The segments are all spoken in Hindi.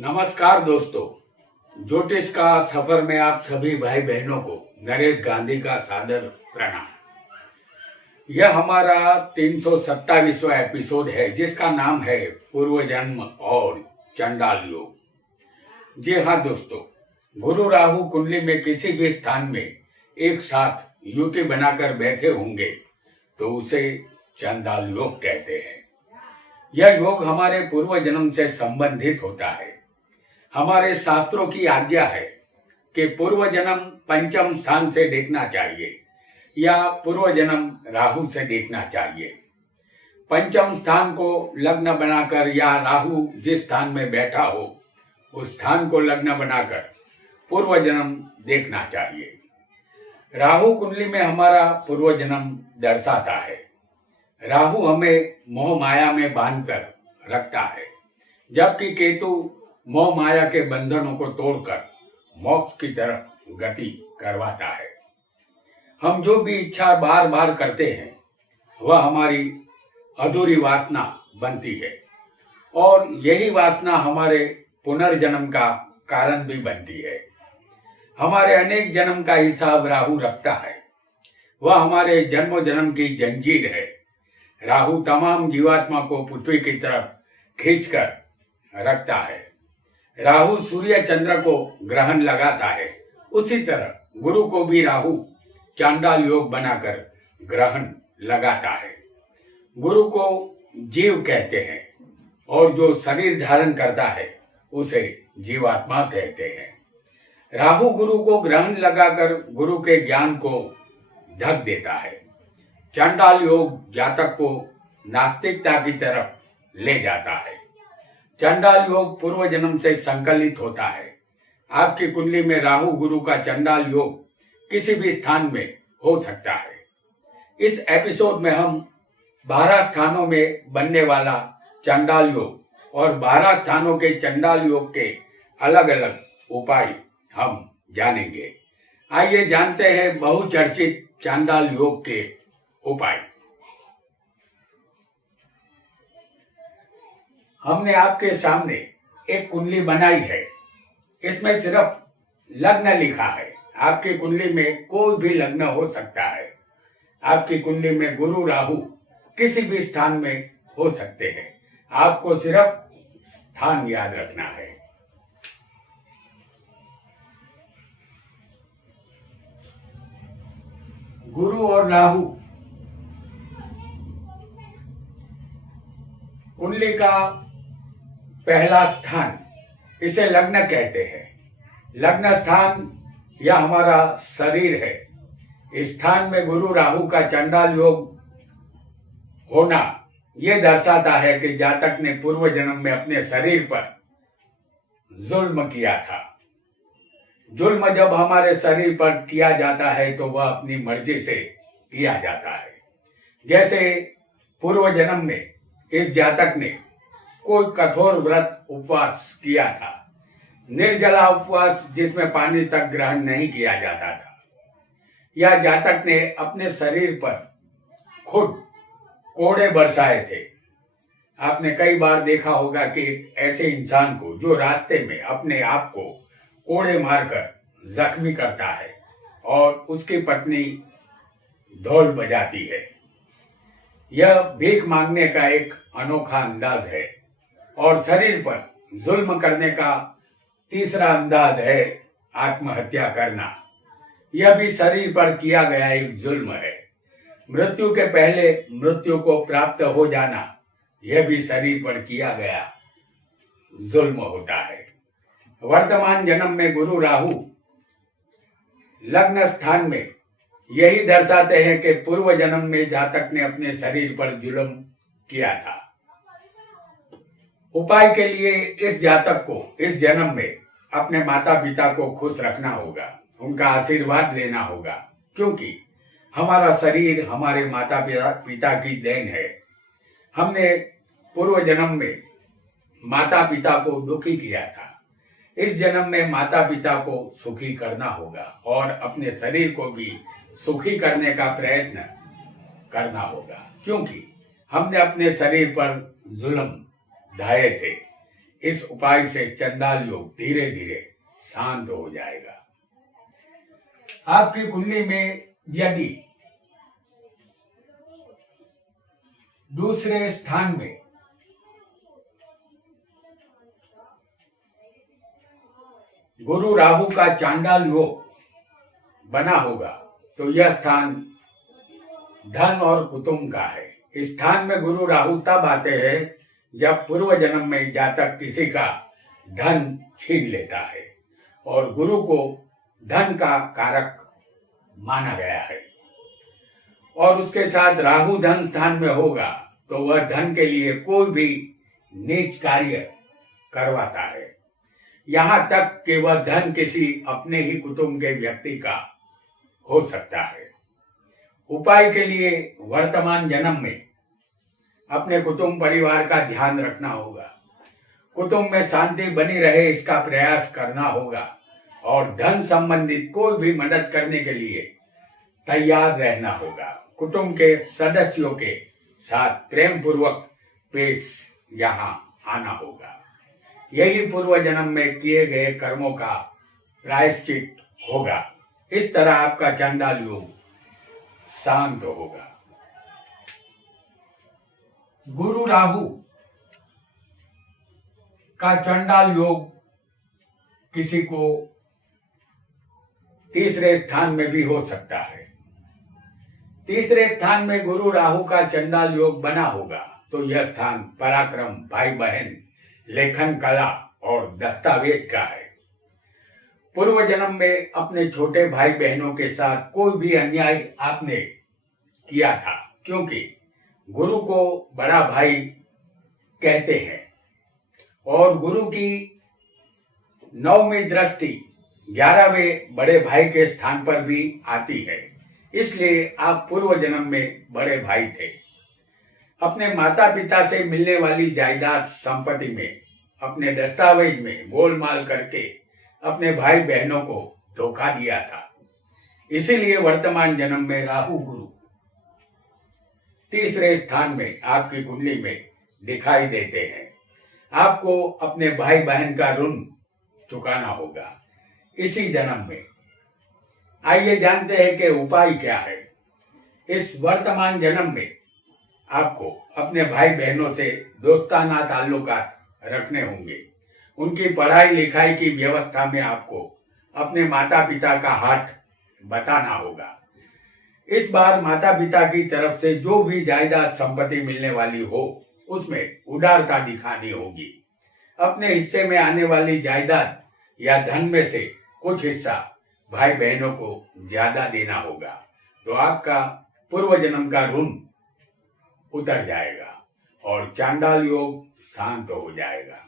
नमस्कार दोस्तों, ज्योतिष का सफर में आप सभी भाई बहनों को नरेश गांधी का सादर प्रणाम। यह हमारा 327वां एपिसोड है जिसका नाम है पूर्व जन्म और चंडाल योग। जी हाँ दोस्तों, गुरु राहु कुंडली में किसी भी स्थान में एक साथ युति बनाकर बैठे होंगे तो उसे चंडाल योग कहते हैं। यह योग हमारे पूर्व जन्म से संबंधित होता है। हमारे शास्त्रों की आज्ञा है कि पूर्व जन्म पंचम स्थान से देखना चाहिए या पूर्व जन्म राहु से देखना चाहिए। पंचम स्थान को लग्न बनाकर या राहु जिस स्थान में बैठा हो उस स्थान को लग्न बनाकर पूर्व जन्म देखना चाहिए। राहु कुंडली में हमारा पूर्व जन्म दर्शाता है। राहु हमें मोह माया में बांधकर रखता है, जबकि केतु मोह माया के बंधनों को तोड़कर मोक्ष की तरफ गति करवाता है। हम जो भी इच्छा बार बार करते हैं वह हमारी अधूरी वासना बनती है और यही वासना हमारे पुनर्जन्म का कारण भी बनती है। हमारे अनेक जन्म का हिसाब राहु रखता है। वह हमारे जन्म जन्म की जंजीर है। राहु तमाम जीवात्मा को पृथ्वी की तरफ खींचकर रखता है। राहु सूर्य चंद्र को ग्रहण लगाता है, उसी तरह गुरु को भी राहु चांडाल योग बनाकर ग्रहण लगाता है। गुरु को जीव कहते हैं और जो शरीर धारण करता है उसे जीवात्मा कहते हैं। राहु गुरु को ग्रहण लगाकर गुरु के ज्ञान को ढक देता है। चांडाल योग जातक को नास्तिकता की तरफ ले जाता है। चंडाल योग पूर्व जन्म से संकलित होता है। आपकी कुंडली में राहु गुरु का चंडाल योग किसी भी स्थान में हो सकता है। इस एपिसोड में हम 12 स्थानों में बनने वाला चंडाल योग और 12 स्थानों के चंडाल योग के अलग अलग उपाय हम जानेंगे। आइए जानते हैं बहुचर्चित चंडाल योग के उपाय। हमने आपके सामने एक कुंडली बनाई है। इसमें सिर्फ लग्न लिखा है। आपकी कुंडली में कोई भी लग्न हो सकता है। आपकी कुंडली में गुरु राहु किसी भी स्थान में हो सकते हैं। आपको सिर्फ स्थान याद रखना है। गुरु और राहु कुंडली का पहला स्थान, इसे लग्न कहते हैं। लग्न स्थान या हमारा शरीर है। इस स्थान में गुरु राहु का चंडाल योग होना यह दर्शाता है कि जातक ने पूर्व जन्म में अपने शरीर पर जुल्म किया था। जुल्म जब हमारे शरीर पर किया जाता है तो वह अपनी मर्जी से किया जाता है। जैसे पूर्व जन्म में इस जातक ने कोई कठोर व्रत उपवास किया था, निर्जला उपवास जिसमें पानी तक ग्रहण नहीं किया जाता था, या जातक ने अपने शरीर पर खुद कोड़े बरसाए थे। आपने कई बार देखा होगा कि एक ऐसे इंसान को जो रास्ते में अपने आप को कोड़े मारकर जख्मी करता है और उसकी पत्नी ढोल बजाती है। यह भीख मांगने का एक अनोखा अंदाज है और शरीर पर जुल्म करने का तीसरा अंदाज है आत्महत्या करना। यह भी शरीर पर किया गया एक जुल्म है। मृत्यु के पहले मृत्यु को प्राप्त हो जाना, यह भी शरीर पर किया गया जुल्म होता है। वर्तमान जन्म में गुरु राहु लग्न स्थान में यही दर्शाते हैं कि पूर्व जन्म में जातक ने अपने शरीर पर जुल्म किया था। उपाय के लिए इस जातक को इस जन्म में अपने माता पिता को खुश रखना होगा, उनका आशीर्वाद लेना होगा, क्योंकि हमारा शरीर हमारे माता पिता की देन है। हमने पूर्व जन्म में माता पिता को दुखी किया था। इस जन्म में माता पिता को सुखी करना होगा और अपने शरीर को भी सुखी करने का प्रयत्न करना होगा, क्योंकि हमने अपने शरीर पर जुल्म ढाए थे। इस उपाय से चंडाल योग धीरे धीरे शांत हो जाएगा। आपकी कुंडली में यदि दूसरे स्थान में गुरु राहु का चांडाल योग बना होगा तो यह स्थान धन और कुटुंब का है। इस स्थान में गुरु राहु तब आते हैं जब पूर्व जन्म में जातक किसी का धन छीन लेता है और गुरु को धन का कारक माना गया है और उसके साथ राहु धन स्थान में होगा तो वह धन के लिए कोई भी नीच कार्य करवाता है, यहाँ तक कि वह धन किसी अपने ही कुटुंब के व्यक्ति का हो सकता है। उपाय के लिए वर्तमान जन्म में अपने कुटुंब परिवार का ध्यान रखना होगा, कुटुंब में शांति बनी रहे इसका प्रयास करना होगा और धन संबंधित कोई भी मदद करने के लिए तैयार रहना होगा। कुटुंब के सदस्यों के साथ प्रेम पूर्वक पेश यहाँ आना होगा। यही पूर्व जन्म में किए गए कर्मों का प्रायश्चित होगा। इस तरह आपका चंडाल योग शांत होगा। गुरु राहु का चंडाल योग किसी को तीसरे स्थान में भी हो सकता है। तीसरे स्थान में गुरु राहु का चंडाल योग बना होगा तो यह स्थान पराक्रम, भाई बहन, लेखन कला और दस्तावेज का है। पूर्व जन्म में अपने छोटे भाई बहनों के साथ कोई भी अन्याय आपने किया था, क्योंकि गुरु को बड़ा भाई कहते हैं और गुरु की 9वीं दृष्टि 11वें बड़े भाई के स्थान पर भी आती है, इसलिए आप पूर्व जन्म में बड़े भाई थे। अपने माता पिता से मिलने वाली जायदाद संपत्ति में अपने दस्तावेज में गोलमाल करके अपने भाई बहनों को धोखा दिया था। इसीलिए वर्तमान जन्म में राहु गुरु तीसरे स्थान में आपकी कुंडली में दिखाई देते हैं। आपको अपने भाई बहन का ऋण चुकाना होगा इसी जन्म में। आइए जानते हैं कि उपाय क्या है। इस वर्तमान जन्म में आपको अपने भाई बहनों से दोस्ताना ताल्लुकात रखने होंगे। उनकी पढ़ाई लिखाई की व्यवस्था में आपको अपने माता पिता का हाथ बताना होगा। इस बार माता पिता की तरफ से जो भी जायदाद संपत्ति मिलने वाली हो उसमें उदारता दिखानी होगी। अपने हिस्से में आने वाली जायदाद या धन में से कुछ हिस्सा भाई बहनों को ज्यादा देना होगा तो आपका पूर्व जन्म का ऋण उतर जाएगा और चांडाल योग शांत हो जाएगा।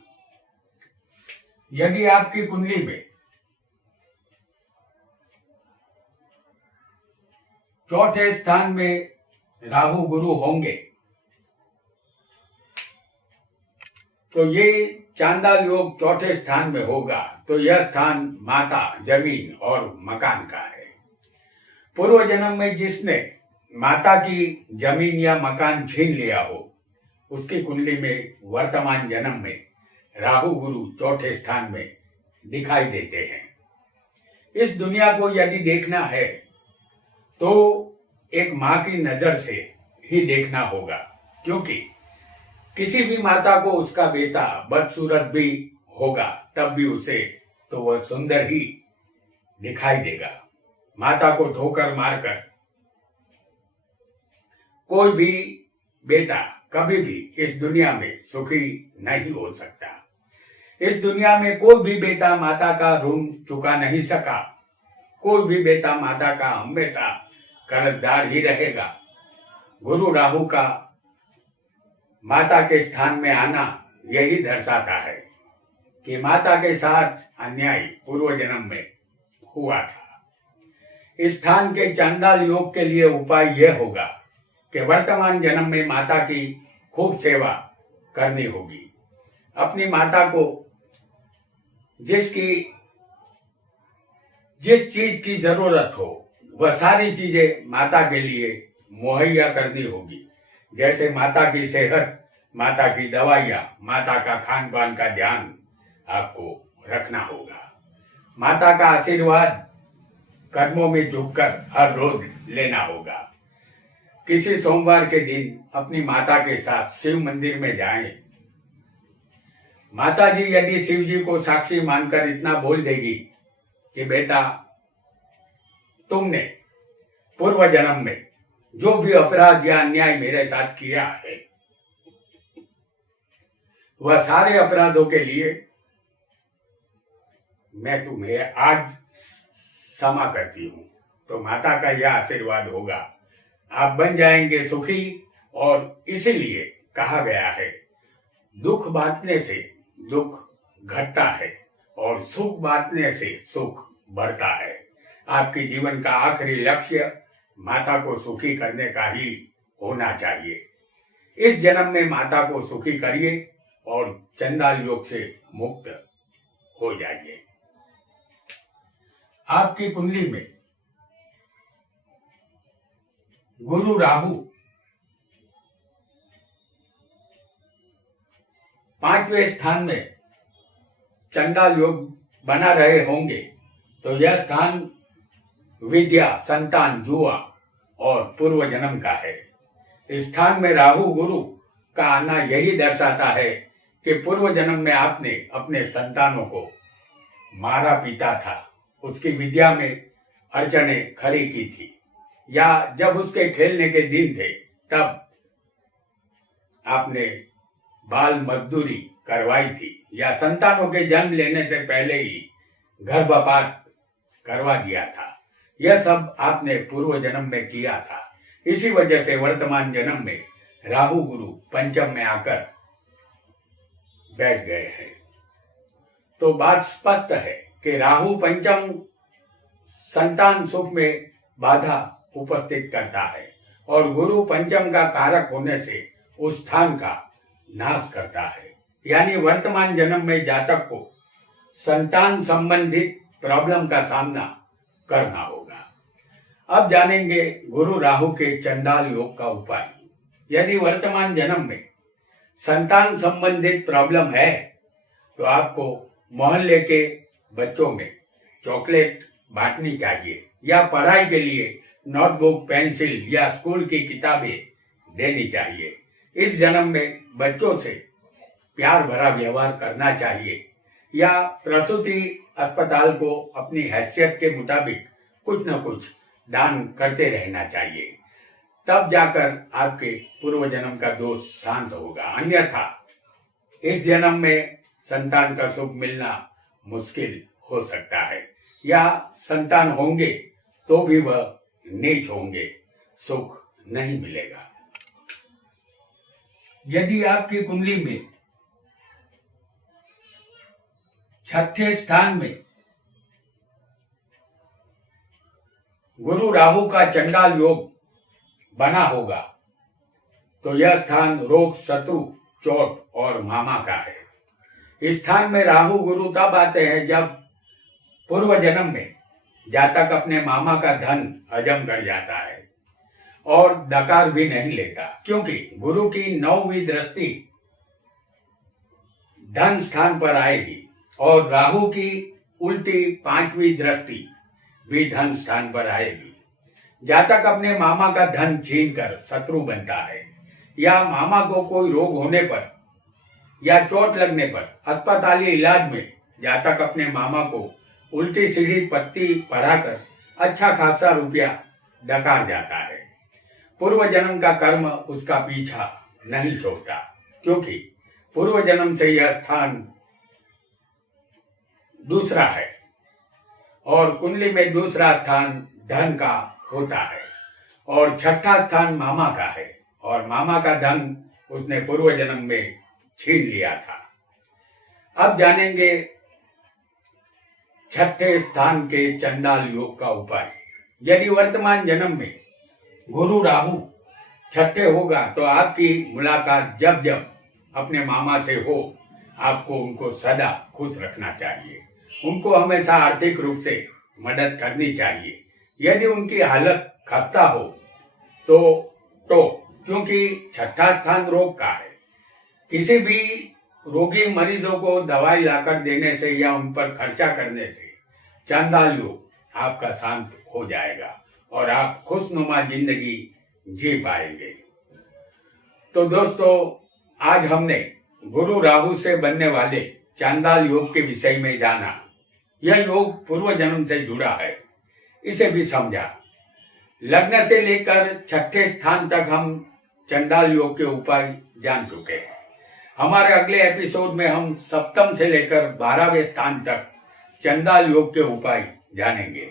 यदि आपकी कुंडली में चौथे स्थान में राहु गुरु होंगे तो ये चांडाल योग चौथे स्थान में होगा तो यह स्थान माता, जमीन और मकान का है। पूर्व जन्म में जिसने माता की जमीन या मकान छीन लिया हो उसकी कुंडली में वर्तमान जन्म में राहु गुरु चौथे स्थान में दिखाई देते हैं। इस दुनिया को यदि देखना है तो एक माँ की नजर से ही देखना होगा, क्योंकि किसी भी माता को उसका बेटा बदसूरत भी होगा तब भी उसे तो वह सुंदर ही दिखाई देगा। माता को ठोकर मारकर कोई भी बेटा कभी भी इस दुनिया में सुखी नहीं हो सकता। इस दुनिया में कोई भी बेटा माता का ऋण चुका नहीं सका। कोई भी बेटा माता का हमेशा कर्जदार ही रहेगा। गुरु राहु का माता के स्थान में आना यही दर्शाता है कि माता के साथ अन्याय पूर्व जन्म में हुआ था। इस स्थान के चांडाल योग के लिए उपाय यह होगा कि वर्तमान जन्म में माता की खूब सेवा करनी होगी। अपनी माता को जिस चीज की जरूरत हो वह सारी चीजें माता के लिए मुहैया करनी होगी। जैसे माता की सेहत माता की दवाइयाँ, माता का खान पान का ध्यान आपको रखना होगा। माता का आशीर्वाद कर्मों में झुककर हर रोज लेना होगा। किसी सोमवार के दिन अपनी माता के साथ शिव मंदिर में जाएं। माता जी यदि शिव जी को साक्षी मानकर इतना बोल देगी कि बेटा तुमने पूर्व जन्म में जो भी अपराध या अन्याय मेरे साथ किया है वह सारे अपराधों के लिए मैं तुम्हें आज क्षमा करती हूं, तो माता का यह आशीर्वाद होगा, आप बन जाएंगे सुखी। और इसीलिए कहा गया है दुख बांटने से दुख घटता है और सुख बांटने से सुख बढ़ता है। आपके जीवन का आखिरी लक्ष्य माता को सुखी करने का ही होना चाहिए। इस जन्म में माता को सुखी करिए और चंडाल योग से मुक्त हो जाइए। आपकी कुंडली में गुरु राहु 5वें स्थान में चंडाल योग बना रहे होंगे तो यह स्थान विद्या, संतान, जुआ और पूर्व जन्म का है। इस स्थान में राहु गुरु का आना यही दर्शाता है कि पूर्व जन्म में आपने अपने संतानों को मारा पीटा था, उसकी विद्या में अड़चने खड़ी की थी, या जब उसके खेलने के दिन थे तब आपने बाल मजदूरी करवाई थी, या संतानों के जन्म लेने से पहले ही गर्भपात करवा दिया था। यह सब आपने पूर्व जन्म में किया था। इसी वजह से वर्तमान जन्म में राहु गुरु पंचम में आकर बैठ गए हैं। तो बात स्पष्ट है कि राहु पंचम संतान सुख में बाधा उपस्थित करता है और गुरु पंचम का कारक होने से उस स्थान का नाश करता है। यानी वर्तमान जन्म में जातक को संतान संबंधित प्रॉब्लम का सामना करना होगा। अब जानेंगे गुरु राहु के चंडाल योग का उपाय। यदि वर्तमान जन्म में संतान संबंधित प्रॉब्लम है तो आपको मोहल्ले के बच्चों में चॉकलेट बांटनी चाहिए, या पढ़ाई के लिए नोटबुक, पेंसिल या स्कूल की किताबें देनी चाहिए। इस जन्म में बच्चों से प्यार भरा व्यवहार करना चाहिए, या प्रसूति अस्पताल को अपनी हैसियत के मुताबिक कुछ न कुछ दान करते रहना चाहिए। तब जाकर आपके पूर्व जन्म का दोष शांत होगा। अन्यथा इस जन्म में संतान का सुख मिलना मुश्किल हो सकता है, या संतान होंगे तो भी वह नीच होंगे, सुख नहीं मिलेगा। यदि आपकी कुंडली में छठे स्थान में गुरु राहु का चंडाल योग बना होगा तो यह स्थान रोग, शत्रु, चोट और मामा का है। इस स्थान में राहु गुरु तब आते हैं जब पूर्व जन्म में जातक अपने मामा का धन हजम कर जाता है और डकार भी नहीं लेता, क्योंकि गुरु की 9वीं दृष्टि धन स्थान पर आएगी और राहु की उल्टी 5वीं दृष्टि भी धन स्थान पर आएगी। जातक अपने मामा का धन छीनकर शत्रु बनता है, या मामा को कोई रोग होने पर या चोट लगने पर अस्पताली इलाज में जातक अपने मामा को उल्टी सीधी पत्ती पढ़ाकर अच्छा खासा रुपया डकार जाता है। पूर्व जन्म का कर्म उसका पीछा नहीं छोड़ता, क्योंकि पूर्व जन्म से यह स्थान दूसरा है और कुंडली में दूसरा स्थान धन का होता है और छठा स्थान मामा का है, और मामा का धन उसने पूर्व जन्म में छीन लिया था। अब जानेंगे छठे स्थान के चंडाल योग का उपाय। यदि वर्तमान जन्म में गुरु राहु छठे होगा तो आपकी मुलाकात जब जब अपने मामा से हो, आपको उनको सदा खुश रखना चाहिए। उनको हमेशा आर्थिक रूप से मदद करनी चाहिए। यदि उनकी हालत खस्ता हो तो क्योंकि छठा स्थान रोग का है, किसी भी रोगी मरीजों को दवाई लाकर देने से या उन पर खर्चा करने से चांडाल योग आपका शांत हो जाएगा और आप खुशनुमा जिंदगी जी पाएंगे। तो दोस्तों, आज हमने गुरु राहु से बनने वाले चांडाल योग के विषय में जाना। यह योग पूर्व जन्म से जुड़ा है, इसे भी समझा। लग्न से लेकर छठे स्थान तक हम चांडाल योग के उपाय जान चुके हैं। हमारे अगले एपिसोड में हम सप्तम से लेकर 12वें स्थान तक चांडाल योग के उपाय जानेंगे।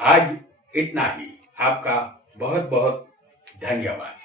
आज इतना ही। आपका बहुत बहुत धन्यवाद।